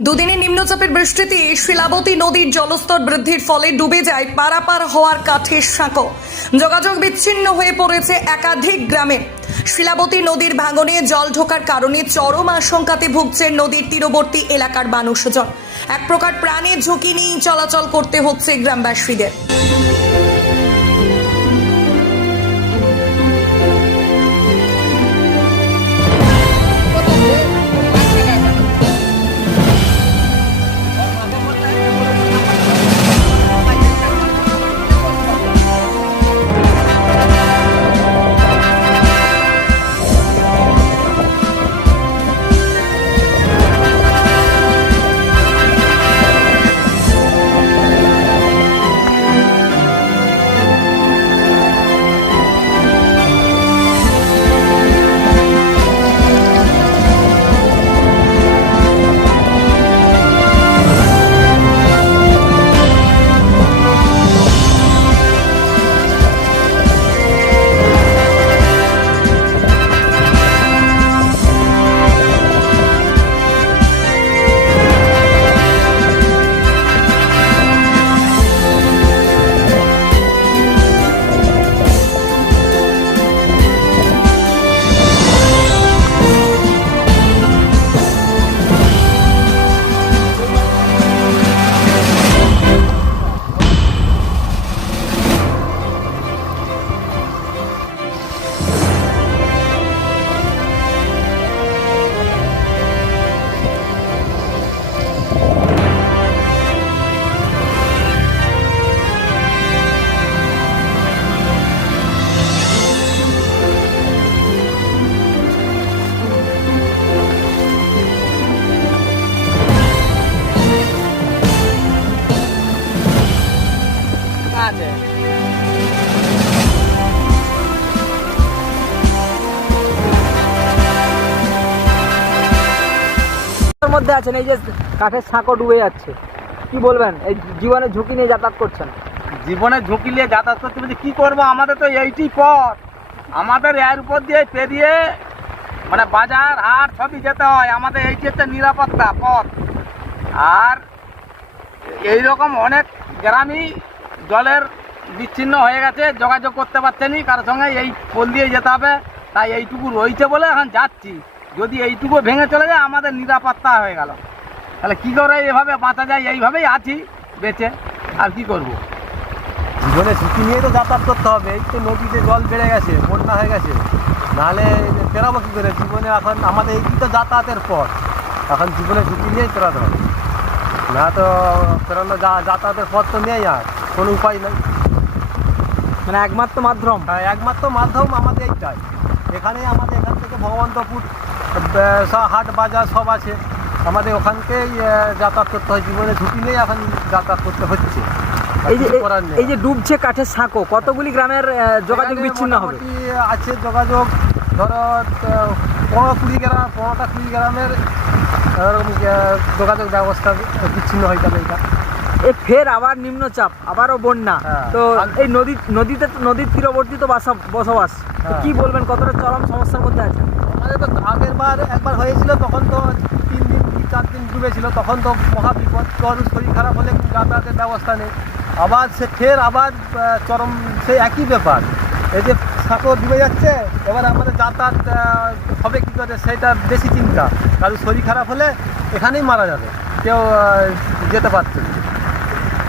দুদিনের নিম্নচাপের বৃষ্টিতে শিলাবতী নদীর জলস্তর বৃদ্ধির ফলে ডুবে যায় পারাপার হওয়ার কাঠের সাঁকো। যোগাযোগ বিচ্ছিন্ন হয়ে পড়েছে একাধিক গ্রামে। শিলাবতী নদীর ভাঙনে জল ঢোকার কারণে চরম আশঙ্কাতে ভুগছে নদীর তীরবর্তী এলাকার মানুষজন। এক প্রকার প্রাণের ঝুঁকি নিয়ে চলাচল করতে হচ্ছে গ্রামবাসীদের। আছে। মধ্যে আছেন এই যে কাঠের সাঁকো ডুবে যাচ্ছে। কি বলবেন? এই জীবনের ঝুঁকি নিয়ে যাতায়াত করছেন। জীবনে ঝুঁকি নিয়ে যাতায়াত করতে বলছি কি করব? আমাদের তো এইটি পথ। আমাদের এর উপর দিয়ে পেরিয়ে মানে বাজার হাট সবই যেতে হয়। আমাদের এইটি হচ্ছে নিরাপত্তা পথ। আর এই রকম অনেক গ্রামই জলের বিচ্ছিন্ন হয়ে গেছে, যোগাযোগ করতে পারছে নি কারোর সঙ্গে এই পোল দিয়ে যেতে হবে, তাই এইটুকু রয়েছে বলে এখন যাচ্ছি। যদি এইটুকু ভেঙে চলে যায়, আমাদের নিরাপত্তা হয়ে গেল। তাহলে কী করে এভাবে বাঁচা যায়? এইভাবেই আছি, বেঁচে, আর কি করব? জীবনে ঝুঁকি নিয়ে তো যাতায়াত করতে হবে। এই তো নদীতে জল বেড়ে গেছে, বন্যা হয়ে গেছে। নাহলে পেরাবো কী করে? জীবনে এখন আমাদের এই তো যাতায়াতের পথ। এখন জীবনে ঝুঁকি নিয়েই পেরাতে হবে। না তো পেরানো যাতায়াতের পথ তো নেই আর। কোনো উপায় নাই। মানে একমাত্র মাধ্যম। আর একমাত্র মাধ্যম আমাদের এইটাই। এখানে আমাদের এখান থেকে ভগবন্তপুর হাট বাজার সব আছে। আমাদের ওখানকেই যাতায়াত করতে হয়। জীবনে ঝুঁকি নিয়ে এখন যাতায়াত করতে হচ্ছে। এই যে নেই। এই যে ডুবছে কাঠের সাঁকো কতগুলি গ্রামের যোগাযোগ বিচ্ছিন্ন হবে? আছে যোগাযোগ। ধরো পনেরো কুড়ি গ্রাম পনেরোটা কুড়ি গ্রামের যোগাযোগ ব্যবস্থা বিচ্ছিন্ন হয়ে যাবে এটা। ফের আবার নিম্নচাপ আবারও বন্যা। হ্যাঁ। তো এই নদী নদীতে তো নদীর তীরবর্তী তো বাসা বসবাস। হ্যাঁ। কি বলবেন কতটা চরম সমস্যার মধ্যে আছে আমাদের তো আগের বার একবার হয়েছিল তখন তো তিন দিন কি চার দিন ডুবেছিল তখন তো মহা বিপদ। কারোর শরীর খারাপ হলে যাতায়াতের ব্যবস্থা নেই। আবার সে ফের আবার চরম সেই একই ব্যাপার। এই যে সাঁকো ডুবে যাচ্ছে এবার আমাদের যাতায়াত হবে কী করে সেটা বেশি চিন্তা। কারণ শরীর খারাপ হলে এখানেই মারা যাবে। কেউ যেতে পারছে না।